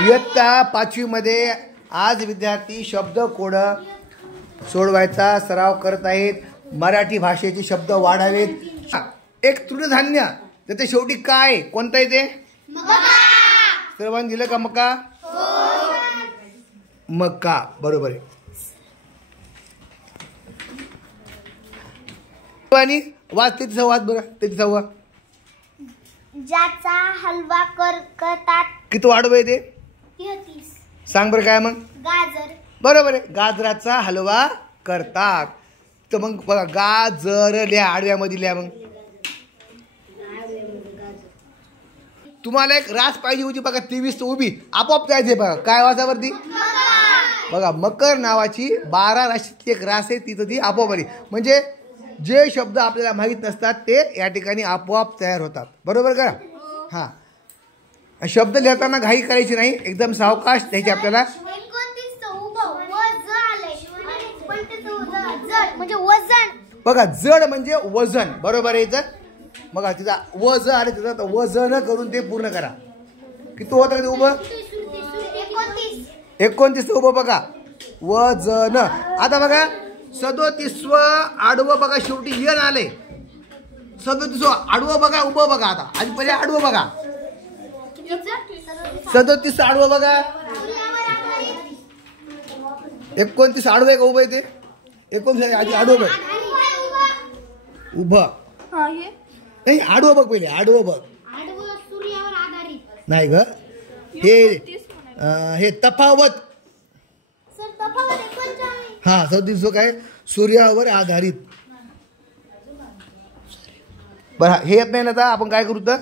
इयत्ता 5वी मध्ये आज विद्यार्थी शब्दकोड सोडवायचा सराव करत आहेत. मराठी भाषेचे शब्द वाढावेत. एक तृणधान्य त्याचे शेवटी काय कोणतं आहे ते? सर्वांनी दिलं का मका? मका बरोबर आहे. आणि वाच ते संवाद बरं ते संवाद. ज्याचा हलवा करतात. किती वाढव आहे ते? 33. सांग बरं काय मग? गाजर. बरोबर आहे. गाजराचा हलवा करतात. तर मग बघा गाजर लिहा आडव्यामध्ये लिहा. मग तुम्हाला एक रास पाहिजे होती बघा 23 उभी आपोआप जायचे बघा काय वाचावरती बघा मकर नावाची 12 राशीतली एक रास आहे तिथं ती आपोआप आली. म्हणजे जे शब्द आपल्याला माहीत नसतात ते या ठिकाणी आपोआप तयार होतात. बरोबर का? हां शब्द लिहिताना घाई करायची नाही एकदम सावकाश लिहायची आपल्याला. म्हणजे वजन बघा जड म्हणजे वजन बरोबर आहे. जर बघा तिचा वज आले तिथं वजन करून ते पूर्ण करा. किती होतं ते उभं? 29 उभं बघा वजन. आता बघा 37 आडवं बघा शेवटी यन आले. 37 आडवं बघा उभं बघा. आता आधी पहिले आडवं बघा 37 आडवं बघा 29 आडवं का उभं आहे ते 29 आधी आडवं बघ उभं नाही आडवं बघ पहिले आडवं बघ नाही ग हे तफावत. हा 37 काय सूर्यावर आधारित. बरं हे येत नाही ना आता आपण काय करू तर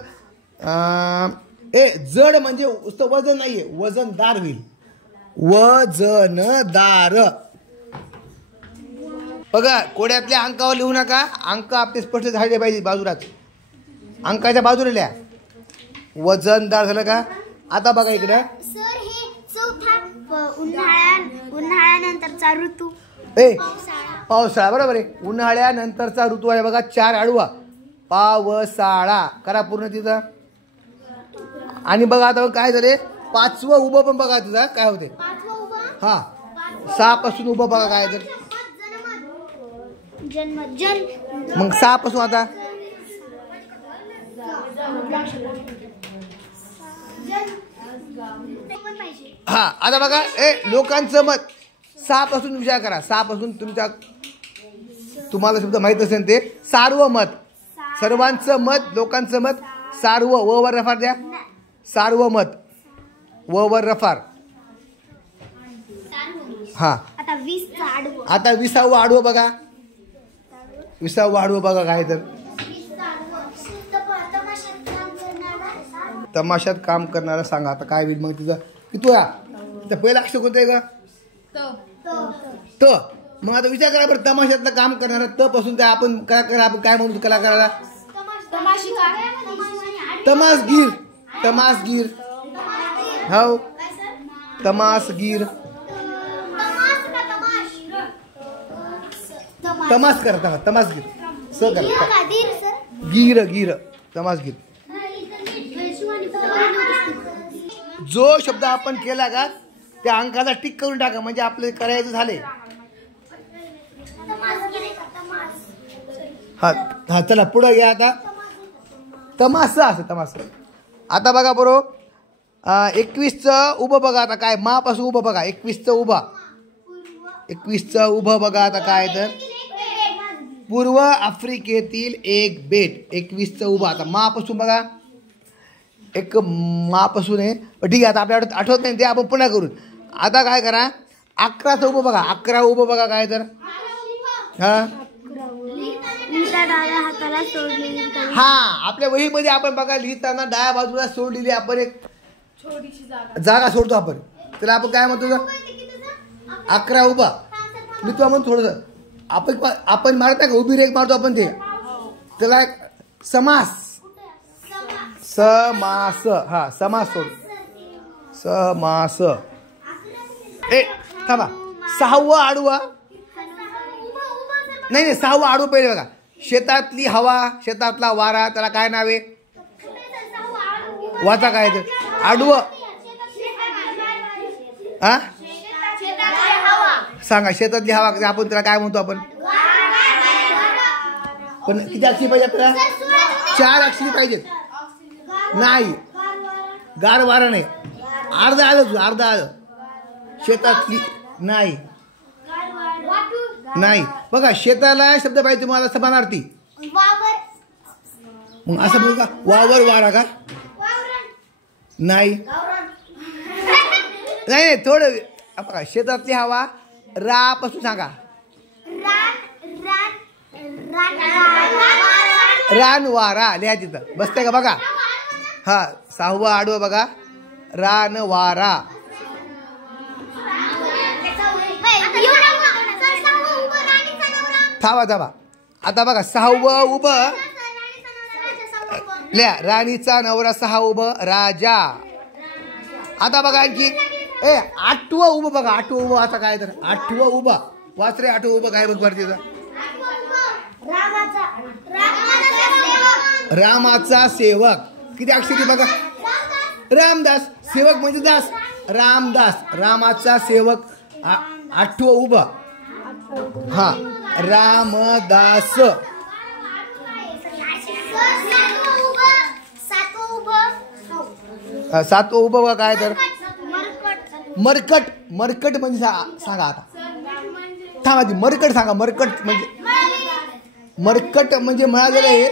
जड म्हणजे वजन नाहीये वजनदार होईल. वजनदार बघा कोड्यातल्या अंकावर लिहू नका. अंक आपले स्पष्ट झाले पाहिजे बाजूलाच अंकाच्या बाजूला लिहा. वजनदार झालं का? आता बघा इकडे सर हे चौथा उन्हाळ्यानंतरचा ऋतू पावसाळा बरोबर आहे. उन्हाळ्यानंतरचा ऋतू आहे बघा 4 आडवा पावसाळा करा पूर्ण तिथं. आणि बघा आता काय झाले 5वं उभं पण बघा तिथं काय होते. हा 6 पासून उभं बघा काय तर मग 6 पासून आता हा आता बघा लोकांचं मत 6 पासून विचार करा. 6 पासून तुम्हाला शब्द माहित असेल ते सार्वमत. सर्वांचं मत लोकांचं मत सार्व व वर रफार द्या. सार्वमत व वर रफार. हा आता 20वा आडवं बघा 20वा आडवं बघा काय तर तमाशात काम करणारा सांगा. आता काय होईल मग तिचं किती पहिला अक्षर कोणतं आहे का? त. मग आता विचार करा बरं तमाशातलं काम करणारा त पासून काय आपण कलाकार आपण काय म्हणतो कलाकाराला? तमासगीर. तमासगीर हो तमासगीर. तमास करता तमासगीर स करता गिर गिर तमासगीर. जो शब्द आपण केला का त्या अंकाला टिक करून टाका म्हणजे आपले करायचं झाले. हा हा चला पुढे घ्या. आता तमासा असं तमासा. आता बघा बरोबर 21चं उभं बघा. आता काय मा पासून उभं बघा 21चं उभा 21चं उभं बघा. आता काय तर पूर्व आफ्रिकेतील एक बेट 21चं उभं. आता मा पासून बघा एक मापासून आहे ठीक आहे. आता आपल्याला आठवत नाही ते आपण पुन्हा करून. आता काय करा 11चं उभं बघा 11 उभं बघा काय तर हा हा आपल्या वहीमध्ये आपण बघा लिहिताना डाव्या बाजूला सोडलेली आपण एक जागा सोडतो आपण त्याला आपण काय म्हणतो 11 उभा. मी तुला म्हणतो थोडस आपण मारत नाही का उभी रेख मारतो आपण ते त्याला समास समास. हा समास सोड समास. थांबा 6वं आडवा नाही 6वं आडवं पहिले बघा. शेतातली हवा शेतातला वारा त्याला काय नाव आहे? वाचा काय आडवं हा सांगा शेतातली हवा आपण त्याला काय म्हणतो आपण पण किती अक्षरी पाहिजे आपल्याला 4 अक्षरी पाहिजेत नाही गार वारा नाही अर्धा आलं शेतातली नाही नाही बघा शेताला शब्द पाहिजे तुम्हाला समानार्थी मग असं बघा वावर वारा का नाही नाही थोडं बघा शेतातली हवा रा पासून सांगा रान वारा लिहा तिथं बसते का बघा हा 6वा आडवं बघा रान वारा थांबा आता बघा 6वं उभं लिहा राणीचा नवरा 6 उभं राजा आता बघा आणखी 8वं उभं बघा 8वं उभं आता काय तर 8वं उभं वाच रे 8वं उभं काय बघ भरतीचं रामाचा सेवक किती अक्षरी बघा रामदास सेवक म्हणजे दास रामदास रामाचा सेवक 8वं उभं हा रामदास 7वं उभं बघा काय तर मरकट म्हणजे सांगा आता थांबा ती मरकट सांगा मरकट म्हणजे मिळालेलं हे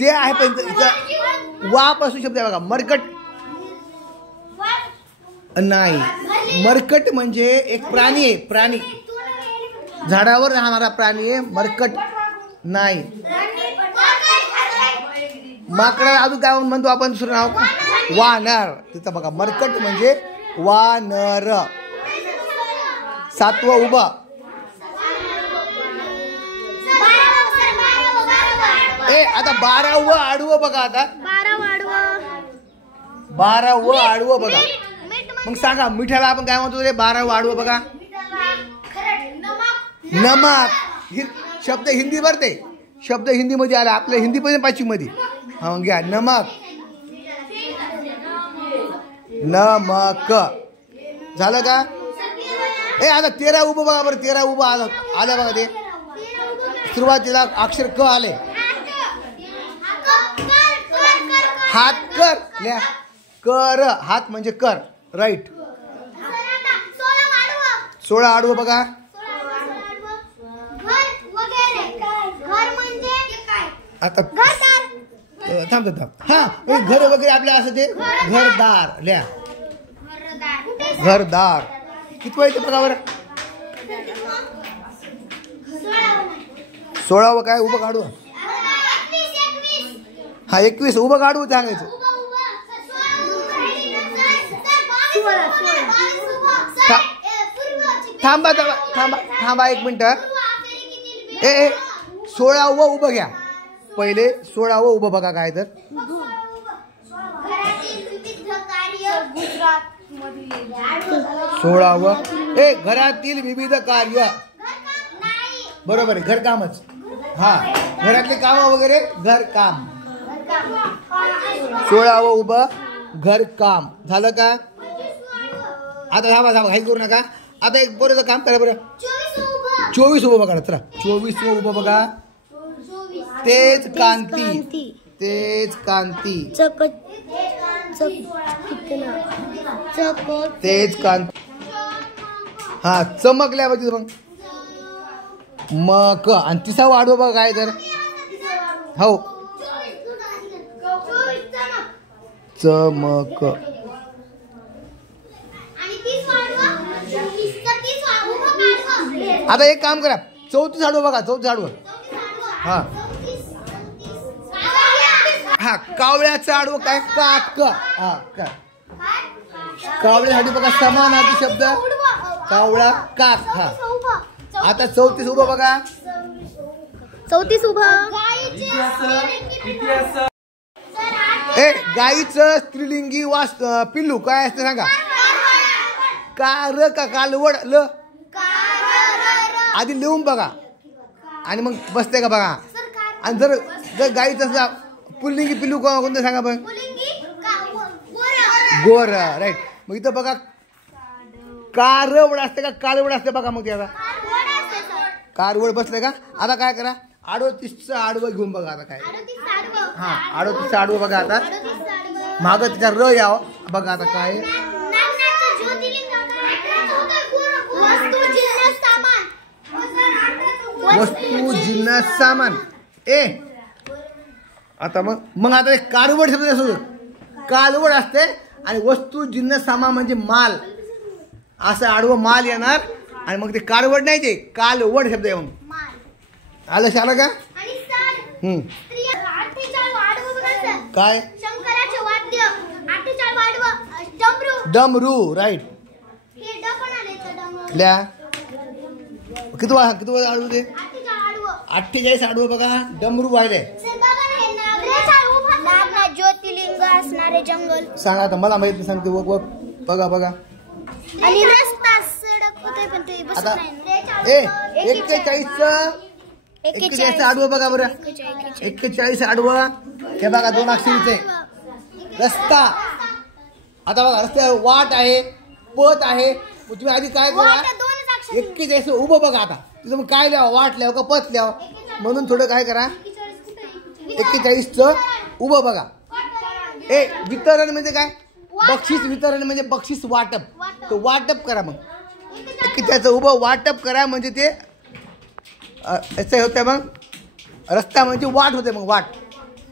ते आहे पण इथं वापासून शब्द आहे बघा मरकट नाही मरकट म्हणजे एक प्राणी आहे प्राणी झाडावर राहणारा प्राणी आहे मरकट नाही माकडा अजून काय म्हणतो आपण दुसरं नाव वानर तिथं बघा मरकट म्हणजे वानर 7वं उभं आता 12वं आडवं बघा आता 12वं आडवं बघा मग सांगा मिठाला आपण काय म्हणतो रे 12वं आडवं बघा नमक शब्द हिंदी भरते शब्द हिंदी मध्ये आला आपल्या हिंदी पण 5वी मध्ये हा घ्या नमक झालं का आता 13 उभं बघा बरं 13 उभं आलं बघा ते सुरुवातीला अक्षर क आले हात कर लिहा कर हात म्हणजे कर राईट 16 आडवं बघा आता थांब हा घर वगैरे आपल्या असं ते घरदार लिहा घरदार किती व्हायचं बघा बरं 16वं काय उभं काढू हा 21 उभं काढू सांगायचं थांबा 1 मिनिट 16वं उभं घ्या पहिले 16वं उभं बघा काय तर 16वं घरातील विविध कार्य बरोबर आहे घरकामच हा घरातले काम वगैरे घरकाम 16वं उभं घरकाम झालं का आता थांबा घाई करू नका आता एक बरोबर काम करा बरं 24 उभं बघा चला 24वं उभं बघा तेज कांती तेज कांती हा चमकल्या पाहिजे मग मक आणि 30वं आडवं बघा काय तर हो चमक आता एक काम करा 34 आडवं बघा 34 आडवं हा हा कावळ्याचं आडवं काय काक हा कावळ्यासाठी बघा समानार्थी शब्द कावळा काक हा आता 34 उभं बघा 34 उभं गाईचं स्त्रीलिंगी पिल्लू काय असते सांगा कार का कालवड ल आधी लिहून बघा आणि मग बसते का बघा आणि जर गाईचं पुल्लिंगी पिल्लू कोणतं सांगा बघ गोर राईट मग इथं बघा कारवड असते का कालवड असते बघा मग ते आता कारवड बसले का. आता काय करा 38चं आडवं घेऊन बघा आता काय. हा 38चं आडवं बघा आता माग त्याचा र यावं बघा आता काय. वस्तू जिन्नस सामान ए. आता मग आता एक कारवड शब्द असतो कालवड असते आणि वस्तू जिन्नस सामान म्हणजे माल असं आडवं माल येणार आणि मग ते कारवड नाही ते कालवड शब्द आहे मग. आलं शाला का. काय डमरू राईट. किती आडवं ते 48 आडवं बघा डमरू वाहिले. ज्योतिर्लिंग असणारे जंगल सांगा आता मला माहित नाही सांगते बघा बघा. आणि रस्ता सडक होते पण ते बसत नाही. ए 41 आडवं बघा बरं. 41 आडवं हे बघा 2 अक्षरीचे रस्ता. आता बघा रस्त्यावर वाट आहे पथ आहे. तुम्ही आधी काय करा 41 उभं बघा. आता तिथं मग काय लिहावं वाट लिहावं का पथ लिहावं म्हणून थोडं काय करा 41चं उभं बघा. ए वितरण म्हणजे काय बक्षीस वितरण म्हणजे बक्षीस वाटप. तो वाटप करा मग 41चं उभं वाटप करा म्हणजे ते असं होतं मग रस्ता म्हणजे वाट होते मग वाट.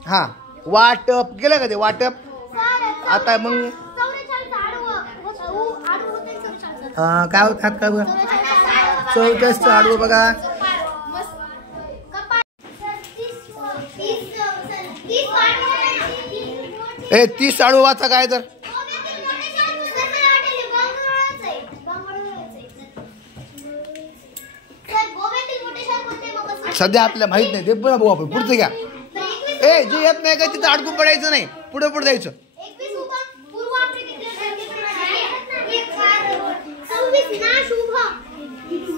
हां वाटप केलं का ते वाटप. आता मग काय होत काय बघा 44चं आडवं बघा. ए 30 आडवं वाचा काय तर सध्या आपल्याला माहित नाही ते पण बघू आपण पुढचं घ्या. ए जे येत नाही का तिथं अडकून पडायचं नाही पुढे पुढे जायचं.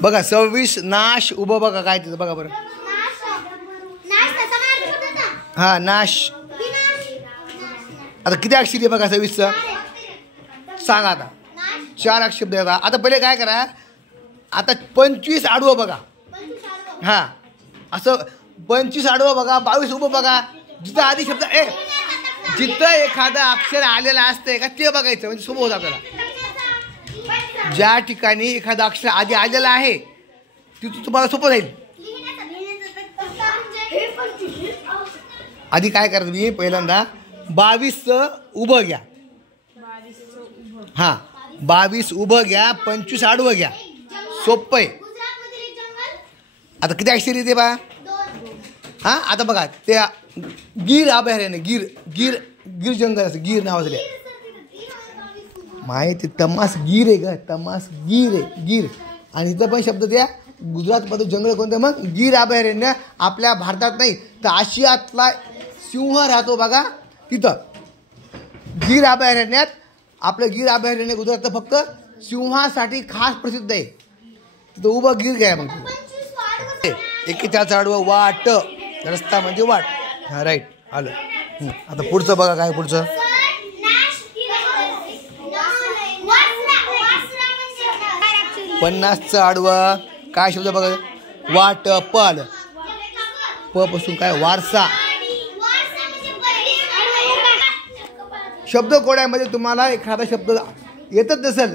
बघा 26 नाश उभं बघा काय तिथं बघा बरं. हा नाश. आता किती अक्षर आहे बघा 26चं सांगा. आता 4 अक्षर द्या. आता पहिले काय करा आता 25 आडवं बघा. हा असं 25 आडवं बघा 22 उभं बघा. जिथं आधी शब्द जिथं एखादं अक्षर आलेलं असतंय का ते बघायचं म्हणजे सोपं होतं आपल्याला. ज्या ठिकाणी एखादं अक्षर आधी आलेलं आहे तिथून तुम्हाला सोपं जाईल. आधी काय करा तुम्ही पहिल्यांदा 22चं उभं घ्या. हा 22 उभं घ्या 25 आडवं घ्या सोपं आहे. आता किती अक्षर येते बा. हा आता बघा ते गीर अभयारण्य गीर गीर गीर जंगल असं गीर नावाचं माहिती तमास गीर आहे का तमास गीर आहे गीर. आणि इथं पण शब्द त्या गुजरातमध्ये जंगल कोणतं मग गीर अभयारण्य. आपल्या भारतात नाही तर आशियातला सिंह राहतो बघा तिथं गीर अभयारण्यात. आपलं गीर अभयारण्य गुजरात फक्त सिंहासाठी खास प्रसिद्ध आहे. तिथं उभं गीर घ्या मग 41 आडवं वाट रस्ता म्हणजे वाट. हा राईट आलं. आता पुढचं बघा काय पुढचं 50चं आडवं काय शब्द बघा वाट प आलं. प पासून काय वारसा. शब्द कोड्यामध्ये तुम्हाला एखादा शब्द येतच नसेल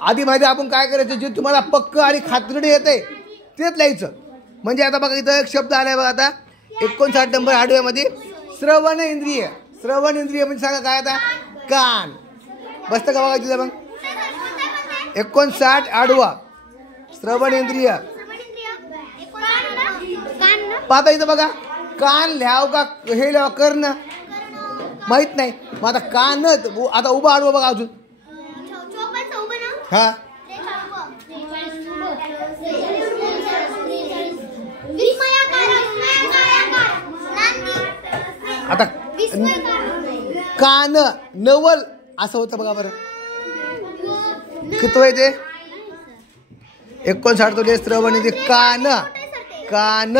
आधी माहिती आपण काय करायचं जे तुम्हाला पक्क आणि खात्रीने येते तेच लिहायचं. म्हणजे आता बघा इथं एक शब्द आलाय बघा आता 59 नंबर आडव्यामध्ये श्रवण इंद्रिय. श्रवण इंद्रिय म्हणजे सांगा काय आता कान बसतं का बघा तिथं मग 59 आडवा श्रवण इंद्रिय. पाहता इथं बघा कान लिहाव का हे लिहाव कर्ण माहित नाही. मग आता कानच आता उभा आडवं बघा अजून. हा आता कान नवल असं होतं बघा बरं. किती आहे ते 59 तो श्रवण कान कान